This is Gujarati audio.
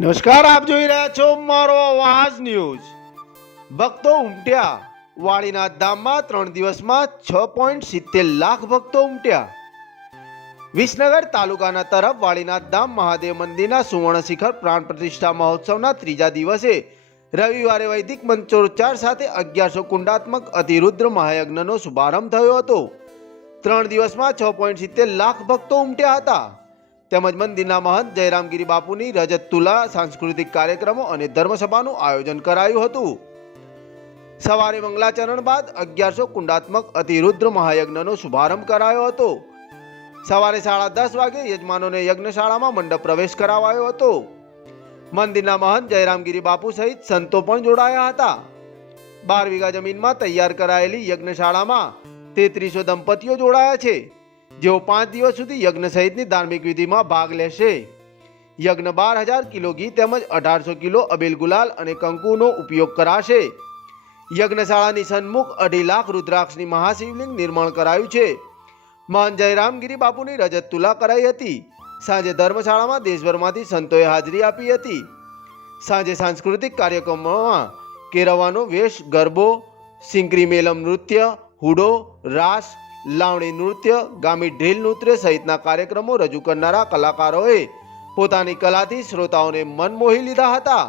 નમસ્કાર, આપ જોઈ રહ્યા છો મારો અવાજ ન્યૂઝ। ભક્તો ઉમટ્યા વાળીના ધામમાં 3 દિવસમાં 6.70 લાખ ભક્તો ઉમટ્યા। વિસનગર તાલુકાના તરફ વાળીનાથ ધામ મહાદેવ મંદિરના સુવર્ણ શિખર પ્રાણ પ્રતિષ્ઠા મહોત્સવના ત્રીજા દિવસે રવિવારે વૈદિક મંત્રોચ્ચાર સાથે 1100 કુંડાત્મક અતિરુદ્ર મહાયજ્ઞનો શુભારંભ થયો હતો। 3 દિવસમાં 6.70 લાખ ભક્તો ઉમટ્યા હતા। તેમજ મંદિરના મહંત જયરામગીરી બાપુની રજત તુલા સાંસ્કૃતિક કાર્યક્રમો અને ધર્મસભાનું આયોજન કરાયું હતું। સવારે મંગલાચરણ બાદ 1100 કુંડાત્મક અતિરુદ્ર મહાયજ્ઞનો શુભારંભ કરાયો હતો। સવારે 10:30 વાગે યજમાનોને યજ્ઞશાળામાં મંડપ પ્રવેશ કરાવાયો હતો। મંદિરના મહંત જયરામગીરી બાપુ સહિત સંતો પણ જોડાયા હતા। 12 વીઘા જમીનમાં તૈયાર કરાયેલી યજ્ઞશાળામાં 3300 દંપતીઓ જોડાયા છે, જેઓ 5 દિવસ સુધી યજ્ઞ સહિતની ધાર્મિક વિધિમાં ભાગ લેશે। યજ્ઞ 12,000 કિલો ઘી તેમજ 1800 કિલો અબેલ ગુલાલ અને કંકુનો ઉપયોગ કરાશે। યજ્ઞશાળાની સન્મુખ 2.5 લાખ રુદ્રાક્ષની મહાશિવલિંગ નિર્માણ કરાયું છે। મહંત જયરામગીરી બાપુની રજત તુલા કરાઈ હતી। સાંજે ધર્મશાળામાં દેશભરમાંથી સંતોએ હાજરી આપી હતી। સાંજે સાંસ્કૃતિક કાર્યક્રમોમાં કેરવાનો વેશ, ગરબો, સિંકરી મેલમ નૃત્ય, હુડો, રાસ, લાવણી નૃત્ય, ગામી ઢીલ નૃત્ય સહિતના કાર્યક્રમો રજૂ કરનારા કલાકારોએ પોતાની કલાથી શ્રોતાઓને મન મોહી લીધા હતા।